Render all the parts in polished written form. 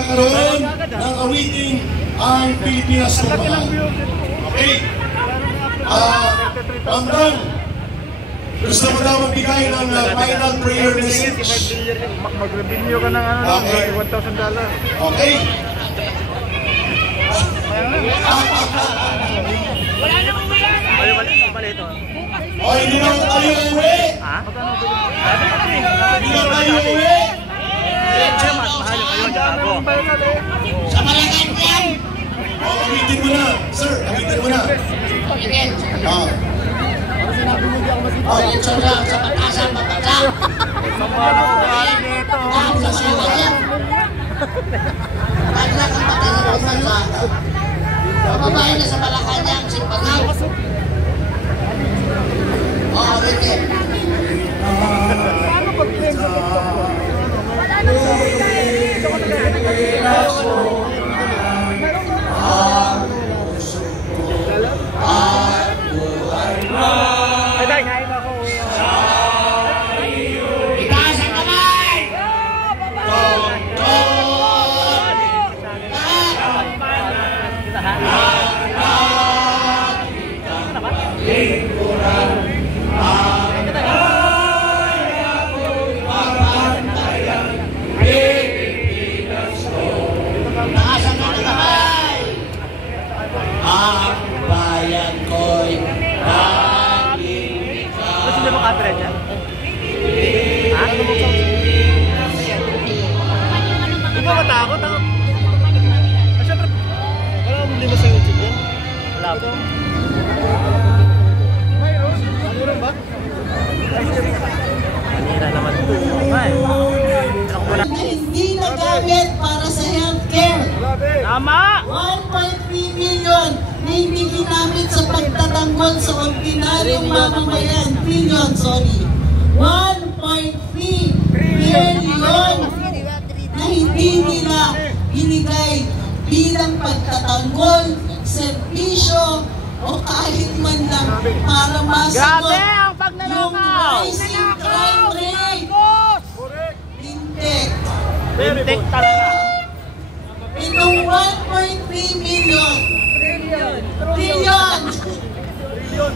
magkakaroon ng awiting ang Pilipinas Kumahal. Okay? Ma'am, gusto mo daw magbigay ng final prayer message? Mag-revenue ka ng $1,000. Okay? Wala na umiyan! O, hindi na tayo uwi! Hindi na tayo uwi! Sa Malacan yan! O, awitin mo na! Sir, awitin mo na! Diretso lang sa pag-asa, pag-asa! Sa siwayan! Pag-asa ang pag-asa, pag-asa! Mababae na sa Malacanang, Simbagaw! Oo, Ricky! Itaas ang kamay! Hindi nagamit para sa healthcare. Tama! 1.3 million na hindi ginamit sa pagtatanggol sa ordinaryong mamamayan. Trillion, sorry. 1.3 billion na hindi nila binigay bilang pagtatanggol, serbisyo, o kahit man lang para masagot ang yung pagnanakaw! rising crime rate. Hindi. Bintik talaga! Itong 1.3 million. Trillion.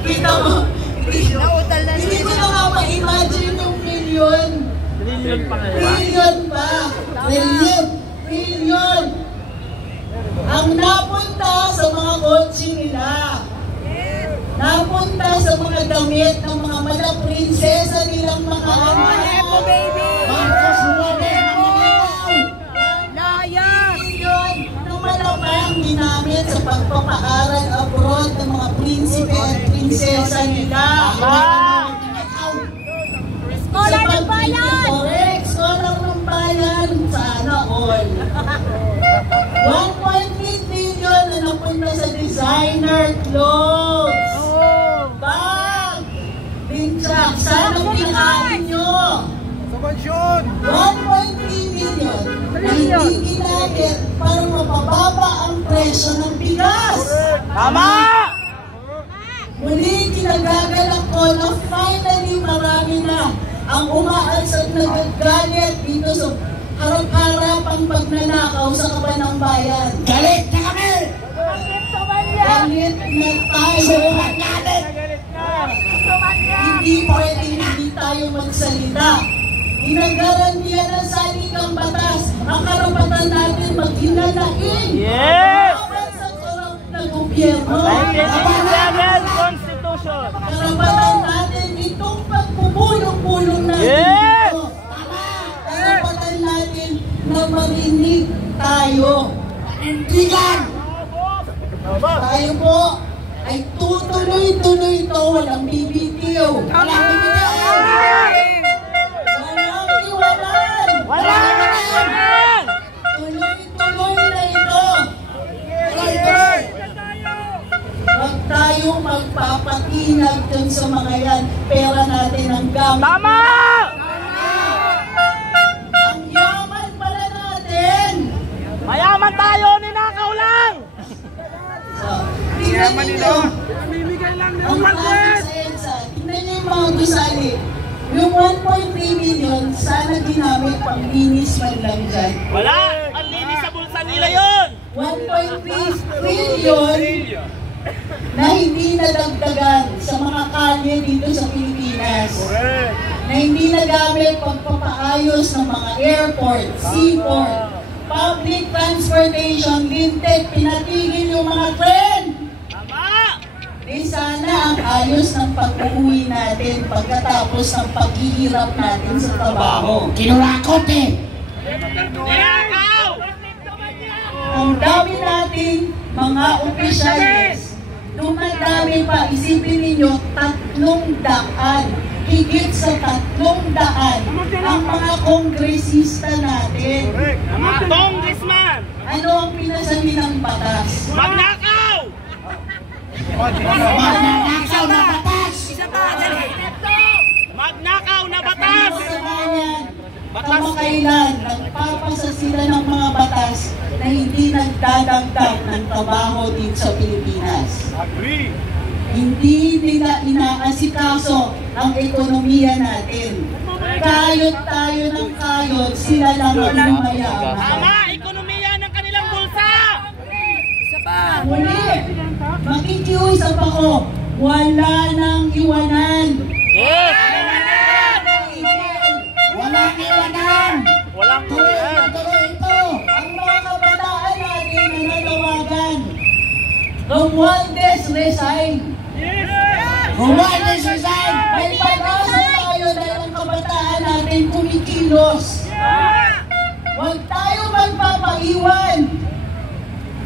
Kita mo? Hindi ko na nga ma-imagine yung million. Trillion pa nga. Trillion ba? Trillion. Ang napunta sa mga kotse nila. Napunta sa mga damit ng mga mala-prinsesa nilang mga anak. Epo, baby! Malamang ginamit sa pagpapaaral abroad ng mga prinsipe at prinsesa nila. Skola ng bayan! Correct! Skola ng bayan! Sana all. 1.3 billion na napunta sa designer clothes. Bag! Pinchak! Sana pinakain nyo! 1.3 million na hindi ginamit para mapababa ang presyo ng bigas. Tama! Muli kinagagalak ko na finally marami na ang umaalsat na gagalit dito sa harap-harapang pagnanakaw sa kaban ng bayan. Galit na kami! Galit na tayo. Hindi pwedeng hindi tayo magsalita. Ginagarantiyan ng salikang batas ang karapatan natin maghinalain. Yes! Sa korap na gobyerno. 1987 Constitution. Karapatan natin itong pagpupulong-pulong natin Yes! dito. Karapatan natin na marinig tayo. Panindigan! Tayo po ay tutuloy-tuloy ito. Walang bibitiw. Walang bibitiw! Wala naman! Tuloy-tuloy na ito. Huwag tayong magpapatinag dun sa mga yan. Pera natin ang gamit. Tama! Ang yaman pala natin. Mayaman tayo, ninakaw lang! So, tingnan ninyo. Ang ating sa EDSA. Tingnan nyo yung mga gusali. Yung 1.3 million, sana ginamit pang linis man lang dyan. Wala! Ang linis sa 1.3 trillion na hindi nadagdagan sa mga kalye dito sa Pilipinas. Na hindi nagamit pagpapaayos ng mga airport, seaport, public transportation, lintik, pinatigil yung mga tren. Sana ang ayos ng pag-uwi natin pagkatapos ng paghihirap natin sa trabaho. Kinurakot eh. Ang dami nating mga opisyalis, dumadami pa, isipin ninyo, 300, higit sa 300 ang mga kongresista natin. Mga congressman! Ano ang pinasali ng batas? Magnakaw! Magnanakaw na batas. Magnakaw na batas! Kamakailan, nagpapasa sila ng mga batas na hindi nagdadagdag ng trabaho dito sa Pilipinas. Agree! Hindi nila inaasikaso ang ekonomiya natin. Kayod tayo ng kayod, sila lang ang mayaman. Tama! Ekonomiya ng kanilang bulsa! Muli, makikiusap ako, wala nang iwanan. Yes! Walang iwanan. Walang Tuloy na tuloy ito. Ang mga kabataan natin na nanawagan, Romualdez resign. Romualdez resign. May pag-asa tayo dahil ang kabataan natin kumikilos. Huwag tayo magpapaiwan.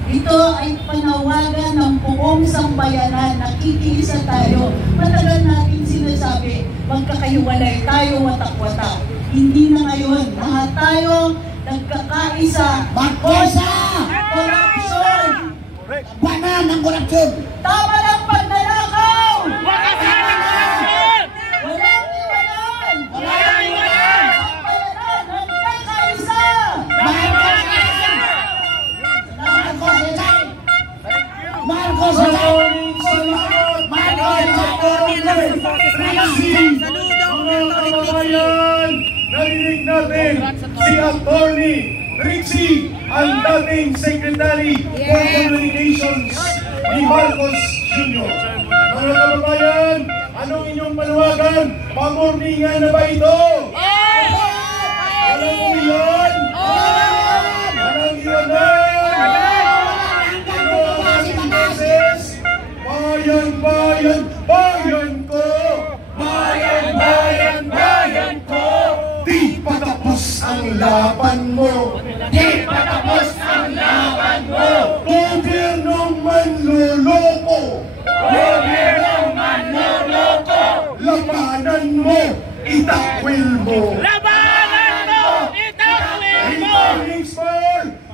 Ito ay panawagan ng buong sambayanan. Nakikiisa tayo. Matagal natin sinasabi, magkakaiwalay tayo, watak-watak. Hindi na ngayon. Lahat tayo nagkakaisa. Magkosa. Korupsyon. Banan ng korupsyon. Tama lang pagnanakaw. Wakasan ang korupsyon! Walang iwanan. Walang iwanan! Sambayanan, nagkakaisa. Marcos resign. Marcos resign. Narinig natin si Attorney Richie, ang dating Secretary for Communications ni Marcos Jr. Mga kababayan, anong inyong panuwagan? Pamorningan na ba ito? Walang uyan? Walang iwanan? Ano ang ating beses? Bayan, bayan, bayan ko! Bayan, bayan, bayan ko! Di patapos ang laban mo! Di patapos ang laban mo! Gobyernong manloloko! Gobyernong manloloko! Labanan mo! Itakwil mo! Labanan mo! Itakwil mo!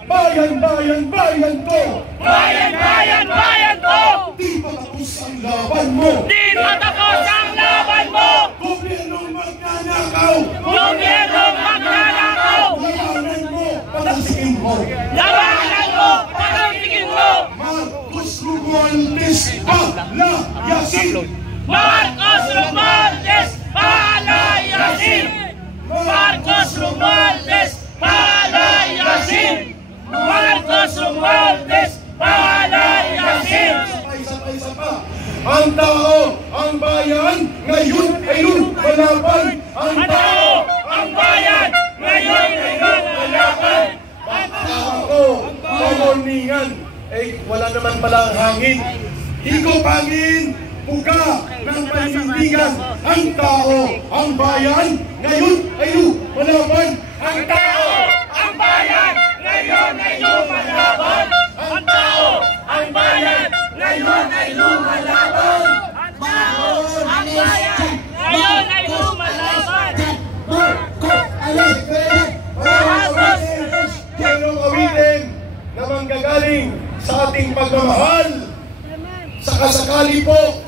Bayan, bayan, bayan ko! Bayan, bayan, bayan ko! Di patapos ang laban mo! Di matapos ang laban mo! Gobyernong magnanakaw! Gobyernong magnanakaw! Labanan mo! Patalsikin mo! Labanan mo! Patalsikin mo! Marcos Romualdez palayasin! Marcos Romualdez palayasin! Marcos Romualdez palayasin! Marcos Romualdez palayasin! Isa pa. Ang tao, ang bayan, ngayon ay lumalaban! Ang tao, ang bayan, ngayon ay lumalaban! Ang tao, pamorningan, wala naman pala ang hangin. Higop hangin, buka ng panindigan. Ang tao, ang bayan, ngayon ay lumalaban! Ang tao, ang bayan, ngayon ay lumalaban! Ang tao, ang bayan, ngayon ay lumalaban! Ang tao, ang bayan, ngayon ay lumalaban! Yan ang awitin na manggagaling sa ating pagmamahal. Sakasakali po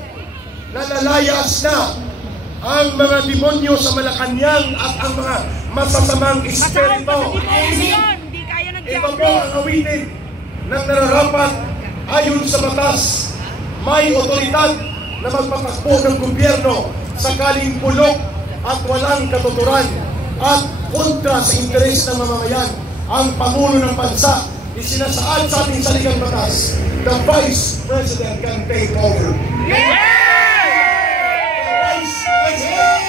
na nalayas na ang mga demonyo sa Malacanang at ang mga masasamang espiritu. Ito po ang awitin ng nararapat ayon sa batas. May otoridad na magpatakbo ng gobyerno sakaling bulok at walang katuturan at kontra sa interes ng mamamayan. Ang Pangulo ng Bansa isinasaad sa ating saligang batas, the Vice President can take over. The Vice President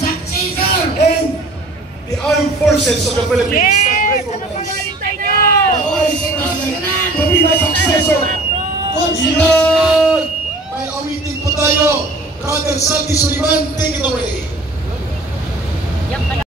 can take over. And the armed forces of the Philippines can recognize to be the successor. May awitin po tayo. Brother Santi Suliman, take it away.